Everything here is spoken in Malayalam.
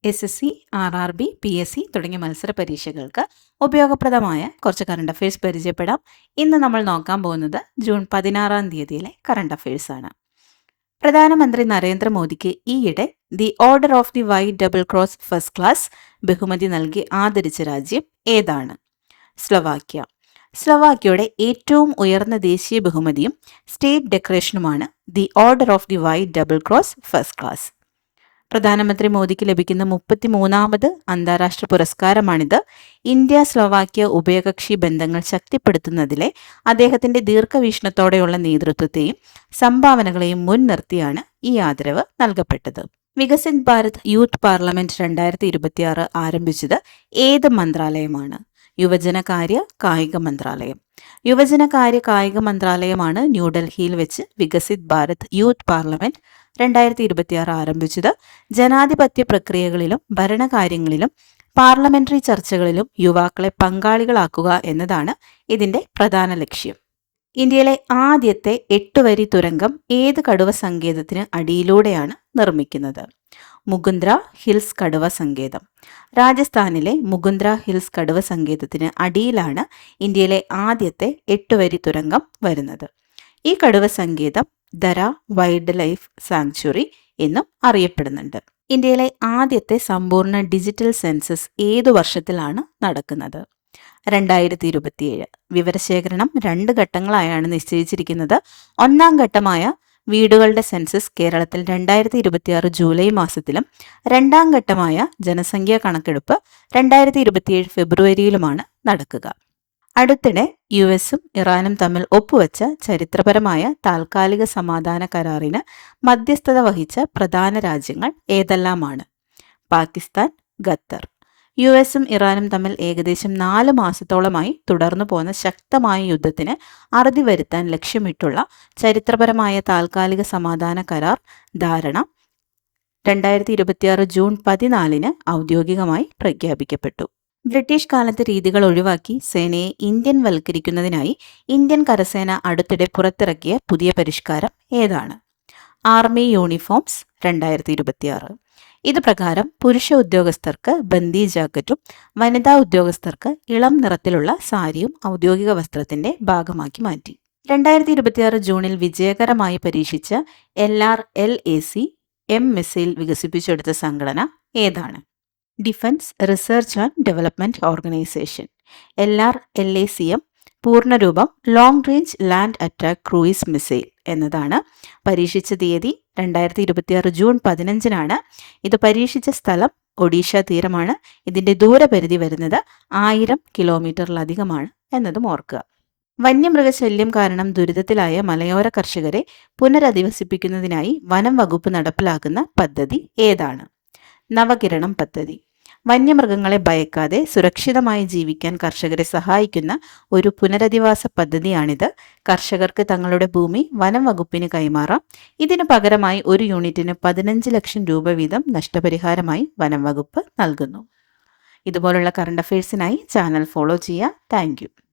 SSC, RRB, PSC തുടങ്ങിയ മത്സര പരീക്ഷകൾക്ക് ഉപയോഗപ്രദമായ കുറച്ച് കറണ്ട് അഫയേഴ്സ് പരിചയപ്പെടാം. ഇന്ന് നമ്മൾ നോക്കാൻ പോകുന്നത് ജൂൺ 16 തീയതിയിലെ കറണ്ട് അഫയേഴ്സ് ആണ്. പ്രധാനമന്ത്രി നരേന്ദ്രമോദിക്ക് ഈയിടെ the order of the white double cross first class ബഹുമതി നൽകി ആദരിച്ച രാജ്യം ഏതാണ്? സ്ലൊവാക്യ. സ്ലൊവാക്യയുടെ ഏറ്റവും ഉയർന്ന ദേശീയ ബഹുമതിയും state ഡെക്കറേഷനുമാണ് the order of the white double cross first class. പ്രധാനമന്ത്രി മോദിക്ക് ലഭിക്കുന്ന 33ാമത് അന്താരാഷ്ട്ര പുരസ്കാരമാണിത്. ഇന്ത്യ സ്ലൊവാക്യ ഉഭയകക്ഷി ബന്ധങ്ങൾ ശക്തിപ്പെടുത്തുന്നതിലെ അദ്ദേഹത്തിന്റെ ദീർഘവീക്ഷണത്തോടെയുള്ള നേതൃത്വത്തെയും സംഭാവനകളെയും മുൻനിർത്തിയാണ് ഈ ആദരവ് നൽകപ്പെട്ടത്. വികസിത് ഭാരത് യൂത്ത് പാർലമെന്റ് 2026 ആരംഭിച്ചത് ഏത് മന്ത്രാലയമാണ്? യുവജനകാര്യ കായിക മന്ത്രാലയം. യുവജനകാര്യ കായിക മന്ത്രാലയമാണ് ന്യൂഡൽഹിയിൽ വെച്ച് വികസിത് ഭാരത് യൂത്ത് പാർലമെന്റ് 2026 ആരംഭിച്ചത്. ജനാധിപത്യ പ്രക്രിയകളിലും ഭരണകാര്യങ്ങളിലും പാർലമെന്ററി ചർച്ചകളിലും യുവാക്കളെ പങ്കാളികളാക്കുക എന്നതാണ് ഇതിന്റെ പ്രധാന ലക്ഷ്യം. ഇന്ത്യയിലെ ആദ്യത്തെ 8 വരി തുരങ്കം ഏത് കടുവ സങ്കേതത്തിന് അടിയിലൂടെയാണ് നിർമ്മിക്കുന്നത്? മുകുന്ദ്ര ഹിൽസ് കടുവ സങ്കേതം. രാജസ്ഥാനിലെ മുകുന്ദ്ര ഹിൽസ് കടുവ സങ്കേതത്തിന് അടിയിലാണ് ഇന്ത്യയിലെ ആദ്യത്തെ 8 വരി തുരങ്കം വരുന്നത്. ഈ കടുവ സങ്കേതം ദര വൈൽഡ് ലൈഫ് സാങ്ച്വറി എന്നും അറിയപ്പെടുന്നുണ്ട്. ഇന്ത്യയിലെ ആദ്യത്തെ സമ്പൂർണ്ണ ഡിജിറ്റൽ സെൻസസ് ഏതു വർഷത്തിലാണ് നടക്കുന്നത്? 2027. വിവരശേഖരണം 2 ഘട്ടങ്ങളായാണ് നിശ്ചയിച്ചിരിക്കുന്നത്. 1ാം ഘട്ടമായ വീടുകളുടെ സെൻസസ് കേരളത്തിൽ 2026 ജൂലൈ മാസത്തിലും 2ാം ഘട്ടമായ ജനസംഖ്യാ കണക്കെടുപ്പ് 2027 ഫെബ്രുവരിയിലുമാണ് നടക്കുക. അടുത്തിടെ US-ഉം ഇറാനും തമ്മിൽ ഒപ്പുവെച്ച ചരിത്രപരമായ താൽക്കാലിക സമാധാന കരാറിന് മധ്യസ്ഥത വഹിച്ച പ്രധാന രാജ്യങ്ങൾ ഏതെല്ലാമാണ്? പാകിസ്ഥാൻ, ഖത്തർ. US-ഉം ഇറാനും തമ്മിൽ ഏകദേശം 4 മാസത്തോളമായി തുടർന്നു പോന്ന ശക്തമായ യുദ്ധത്തിന് അറുതി വരുത്താൻ ലക്ഷ്യമിട്ടുള്ള ചരിത്രപരമായ താൽക്കാലിക സമാധാന കരാർ ധാരണ 2026 ജൂൺ 14 ഔദ്യോഗികമായി പ്രഖ്യാപിക്കപ്പെട്ടു. ബ്രിട്ടീഷ് കാലത്തെ രീതികൾ ഒഴിവാക്കി സേനയെ ഇന്ത്യൻ വൽക്കരിക്കുന്നതിനായി ഇന്ത്യൻ കരസേന അടുത്തിടെ പുറത്തിറക്കിയ പുതിയ പരിഷ്കാരം ഏതാണ്? Army uniforms 2026. ഇത് പ്രകാരം പുരുഷ ഉദ്യോഗസ്ഥർക്ക് ബന്ദി ജാക്കറ്റും വനിതാ ഉദ്യോഗസ്ഥർക്ക് ഇളം നിറത്തിലുള്ള സാരിയും ഔദ്യോഗിക വസ്ത്രത്തിന്റെ ഭാഗമാക്കി മാറ്റി. 2026 ജൂണിൽ വിജയകരമായി പരീക്ഷിച്ച LRLAC M മിസൈൽ വികസിപ്പിച്ചെടുത്ത സംഘടന ഏതാണ്? Defence research and development organisation. LRLACM പൂർണ്ണരൂപം long range land attack cruise missile എന്നതാണ്. പരീക്ഷിച്ച തീയതി 2026 ജൂൺ 15 ഇത് പരീക്ഷിച്ച സ്ഥലം ഒഡീഷ തീരമാണ്. ഇതിന്റെ ദൂരപരിധി വരുന്നത് 1000 കിലോമീറ്ററിലധികമാണ് എന്നതും ഓർക്കുക. വന്യമൃഗശല്യം കാരണം ദുരിതത്തിലായ മലയോര കർഷകരെ പുനരധിവസിപ്പിക്കുന്നതിനായി വനം വകുപ്പ് നടപ്പിലാക്കുന്ന പദ്ധതി ഏതാണ്? നവകിരണം പദ്ധതി. വന്യമൃഗങ്ങളെ ഭയക്കാതെ സുരക്ഷിതമായി ജീവിക്കാൻ കർഷകരെ സഹായിക്കുന്ന ഒരു പുനരധിവാസ പദ്ധതിയാണിത്. കർഷകർക്ക് തങ്ങളുടെ ഭൂമി വനം വകുപ്പിന് കൈമാറാം. ഇതിനു പകരമായി ഒരു യൂണിറ്റിന് 15 ലക്ഷം രൂപ വീതം നഷ്ടപരിഹാരമായി വനം വകുപ്പ് നൽകുന്നു. ഇതുപോലുള്ള കറണ്ട് അഫയേഴ്സിനായി ചാനൽ ഫോളോ ചെയ്യുക. Thank you.